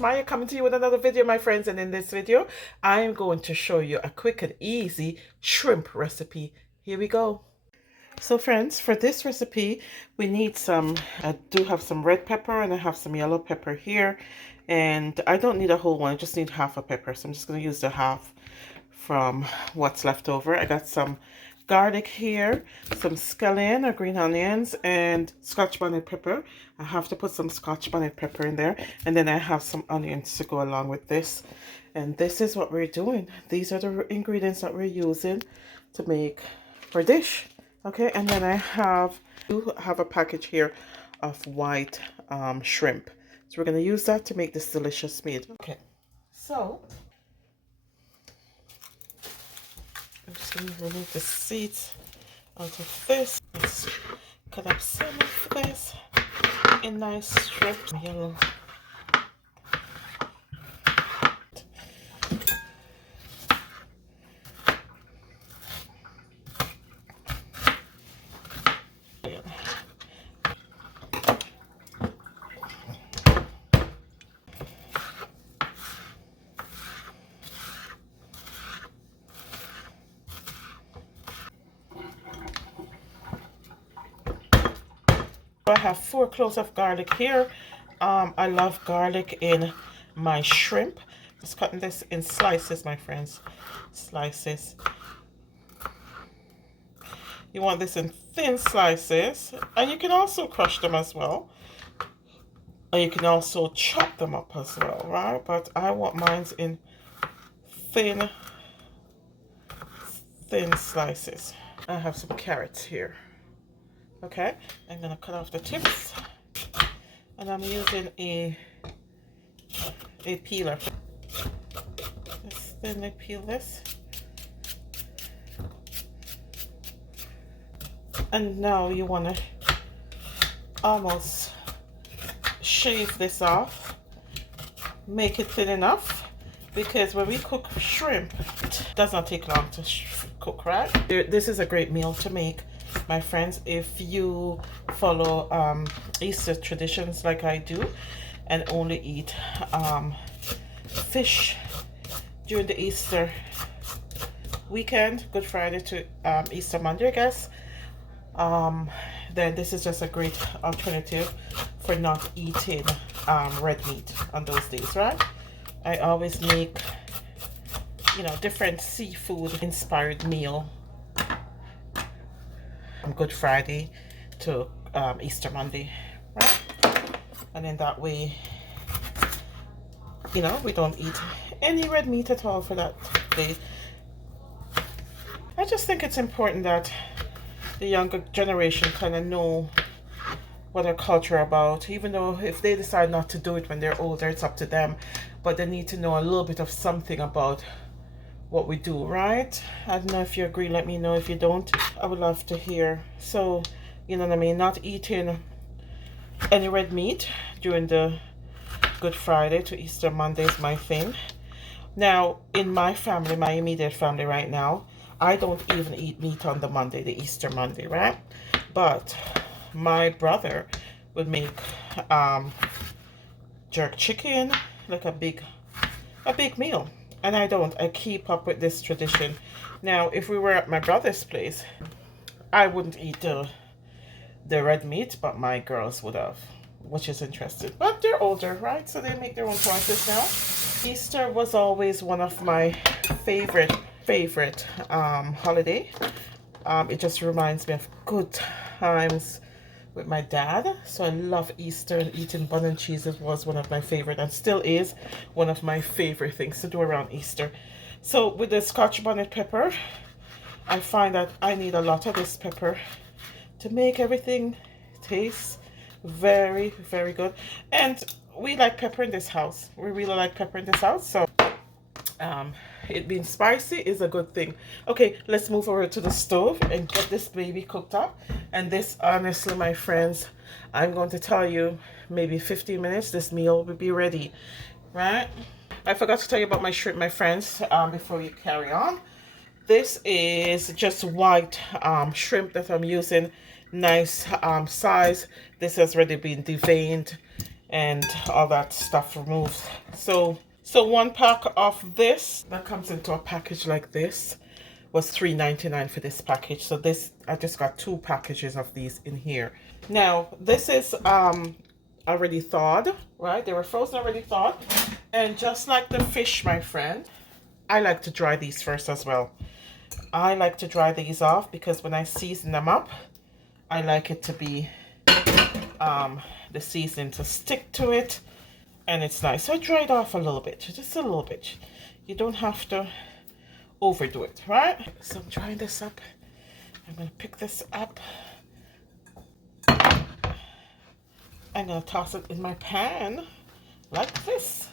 Maya coming to you with another video, my friends, and in this video I am going to show you a quick and easy shrimp recipe. Here we go. So friends, for this recipe we need some, I do have some red pepper and I have some yellow pepper here, and I don't need a whole one, I just need half a pepper, so I'm just going to use the half from what's left over. I got some garlic here, some scallion or green onions, and scotch bonnet pepper. I have to put some scotch bonnet pepper in there, and then I have some onions to go along with this. And this is what we're doing. These are the ingredients that we're using to make our dish. Okay, and then I do have a package here of white shrimp, so we're going to use that to make this delicious meal. Okay, so I'm just going to remove the seeds out of this. Let's cut up some of this in nice strips. Yellow. I have 4 cloves of garlic here. I love garlic in my shrimp. Just cutting this in slices, my friends. Slices. You want this in thin slices, and you can also crush them as well. And you can also chop them up as well, right? But I want mine in thin slices. I have some carrots here. Okay, I'm gonna cut off the tips, and I'm using a peeler. Just thinly peel this, and now you want to almost shave this off, make it thin enough, because when we cook shrimp, it does not take long to cook, right? This is a great meal to make, my friends, if you follow Easter traditions like I do, and only eat fish during the Easter weekend, Good Friday to Easter Monday, I guess, then this is just a great alternative for not eating red meat on those days, right? I always make, you know, different seafood inspired meal from Good Friday to Easter Monday, right? And then that way, you know, we don't eat any red meat at all for that day. I just think it's important that the younger generation kind of know what our culture about, even though if they decide not to do it when they're older, it's up to them, but they need to know a little bit of something about what we do, right? I don't know if you agree, let me know. If you don't, I would love to hear. So, you know what I mean, not eating any red meat during the Good Friday to Easter Monday is my thing. Now, in my family, my immediate family right now, I don't even eat meat on the Monday, the Easter Monday, right? But my brother would make jerk chicken, like a big meal. And I don't. I keep up with this tradition. Now, if we were at my brother's place, I wouldn't eat the red meat, but my girls would have, which is interesting. But they're older, right? So they make their own choices now. Easter was always one of my favorite holiday. It just reminds me of good times with my dad. So I love Easter, and eating bun and cheeses was one of my favorite, and still is one of my favorite things to do around Easter. So with the scotch bonnet pepper, I find that I need a lot of this pepper to make everything taste very, very good. And we like pepper in this house. We really like pepper in this house. So it being spicy is a good thing. Okay, let's move over to the stove and get this baby cooked up. And this, honestly, my friends, I'm going to tell you, maybe 15 minutes, this meal will be ready, right? I forgot to tell you about my shrimp, my friends, before we carry on. This is just white shrimp that I'm using, nice size. This has already been deveined and all that stuff removed. So one pack of this that comes into a package like this was $3.99 for this package. So this, I just got 2 packages of these in here. Now this is already thawed, right? They were frozen, already thawed. And just like the fish, my friend, I like to dry these first as well. I like to dry these off because when I season them up, I like it to be the seasoning to stick to it, and it's nice. So I dry it off a little bit, just a little bit. You don't have to overdo it, right? So I'm drying this up. I'm gonna pick this up. I'm gonna toss it in my pan like this.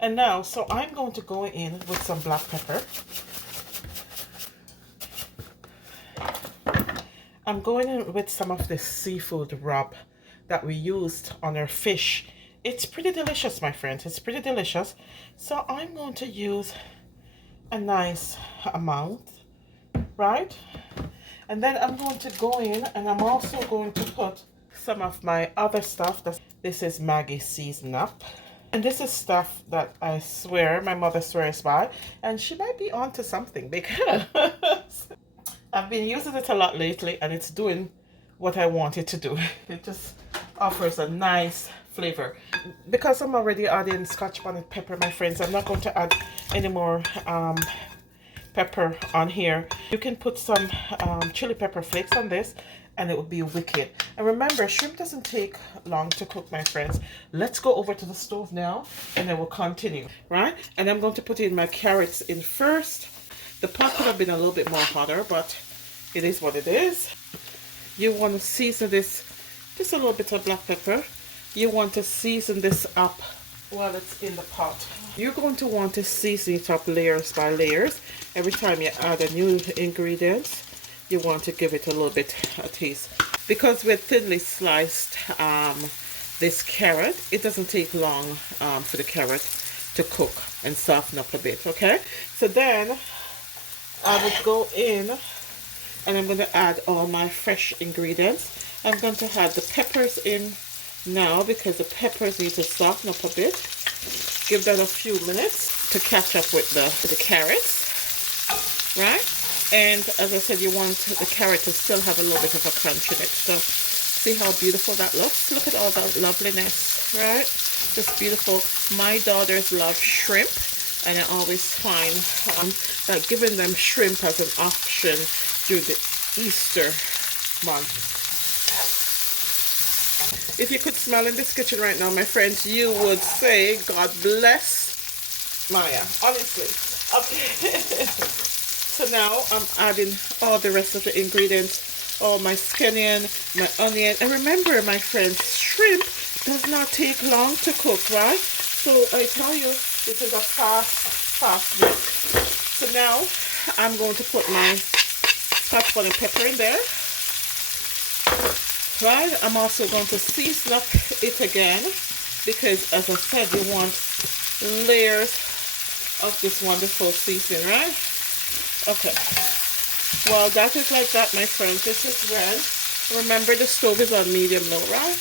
And now, so I'm going to go in with some black pepper. I'm going in with some of this seafood rub that we used on our fish. It's pretty delicious, my friends. It's pretty delicious. So I'm going to use a nice amount, right? And then I'm going to go in and I'm also going to put some of my other stuff. This is Maggi Season Up. And this is stuff that I swear my mother swears by. And she might be onto something because I've been using it a lot lately and it's doing what I want it to do. It just offers a nice flavor. Because I'm already adding Scotch bonnet pepper, my friends, I'm not going to add any more pepper on here. You can put some chili pepper flakes on this and it would be wicked. And remember, shrimp doesn't take long to cook, my friends. Let's go over to the stove now and then we'll continue, right? And I'm going to put in my carrots in first. The pot could have been a little bit more hotter, but it is what it is. You want to season this, just a little bit of black pepper. You want to season this up while it's in the pot. You're going to want to season it up layers by layers. Every time you add a new ingredient, you want to give it a little bit of taste. Because we're thinly sliced this carrot, it doesn't take long for the carrot to cook and soften up a bit, okay? So then I would go in and I'm going to add all my fresh ingredients. I'm going to add the peppers in now because the peppers need to soften up a bit. Give that a few minutes to catch up with the carrots, right? And as I said, you want the carrot to still have a little bit of a crunch in it. So see how beautiful that looks? Look at all that loveliness, right? Just beautiful. My daughters love shrimp, and I always find that giving them shrimp as an option during the Easter month. If you could smell in this kitchen right now, my friends, you would say, God bless Maya, honestly. Okay. So now I'm adding all the rest of the ingredients, all my scallion, my onion. And remember, my friends, shrimp does not take long to cook, right? So I tell you, this is a fast meal. So now I'm going to put my Scotch bonnet pepper in there. Right, I'm also going to season up it again because, as I said, you want layers of this wonderful seasoning, right? Okay. Well, that is like that, my friends. This is when, remember, the stove is on medium low, right?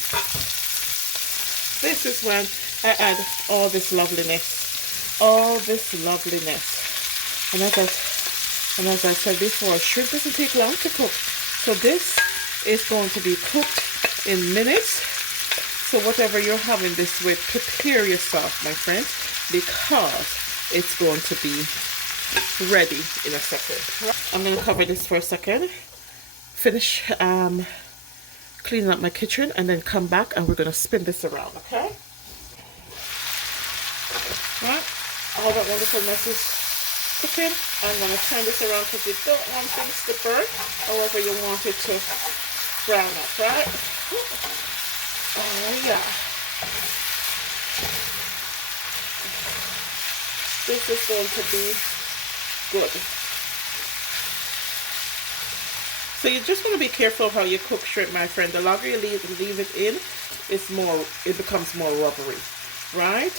This is when I add all this loveliness. All this loveliness. And as I said before, shrimp doesn't take long to cook. So this is going to be cooked in minutes. So whatever you're having this with, prepare yourself, my friends, because it's going to be ready in a second. I'm going to cover this for a second, finish cleaning up my kitchen, and then come back and we're going to spin this around, okay? Right, all that wonderful mess is cooking. I'm going to turn this around because you don't want things to burn, however you want it to brown up, right? Oh yeah. This is going to be good. So you just want to be careful how you cook shrimp, my friend. The longer you leave it in, it becomes more rubbery, right?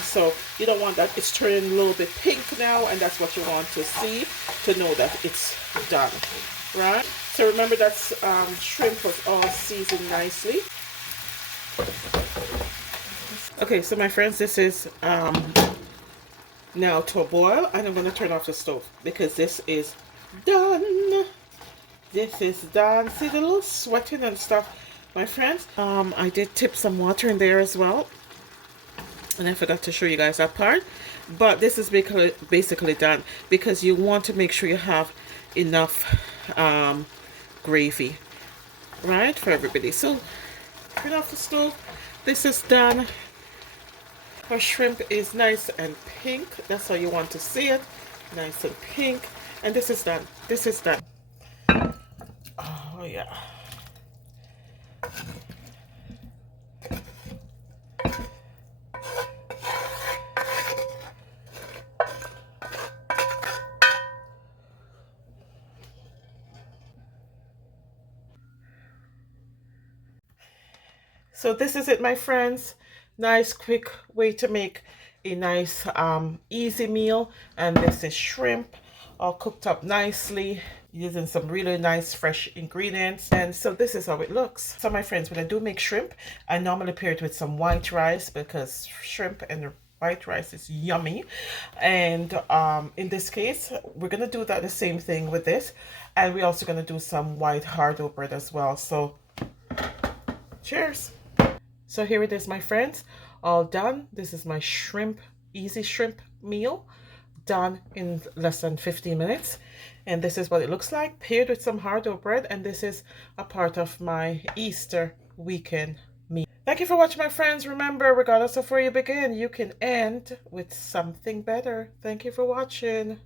So you don't want that. It's turning a little bit pink now, and that's what you want to see to know that it's done, right? So remember that shrimp was all seasoned nicely. Okay, so my friends, this is now to a boil, and I'm going to turn off the stove because this is done. This is done. See the little sweating and stuff, my friends. I did tip some water in there as well, and I forgot to show you guys that part. But this is basically done because you want to make sure you have enough gravy, right, for everybody. So turn off the stove. This is done. Our shrimp is nice and pink. That's how you want to see it. Nice and pink. And this is done. This is done. Oh, yeah. So this is it, my friends. Nice, quick way to make a nice, easy meal. And this is shrimp, all cooked up nicely, using some really nice fresh ingredients. And so this is how it looks. So my friends, when I do make shrimp, I normally pair it with some white rice because shrimp and white rice is yummy. And in this case, we're gonna do that the same thing with this. And we're also gonna do some white hard-dough bread as well. So cheers. So here it is, my friends, all done. This is my shrimp, easy shrimp meal, done in less than 15 minutes. And this is what it looks like, paired with some hard-dough bread. And this is a part of my Easter weekend meal. Thank you for watching, my friends. Remember, regardless of where you begin, you can end with something better. Thank you for watching.